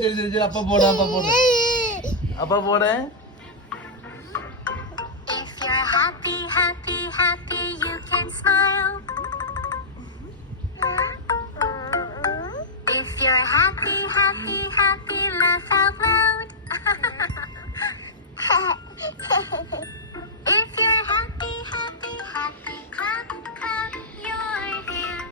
அப்பா போடு அப்பா போடு அப்பா போடு. If you're happy, happy, happy, you can smile. If you're happy, happy, happy, laugh out loud.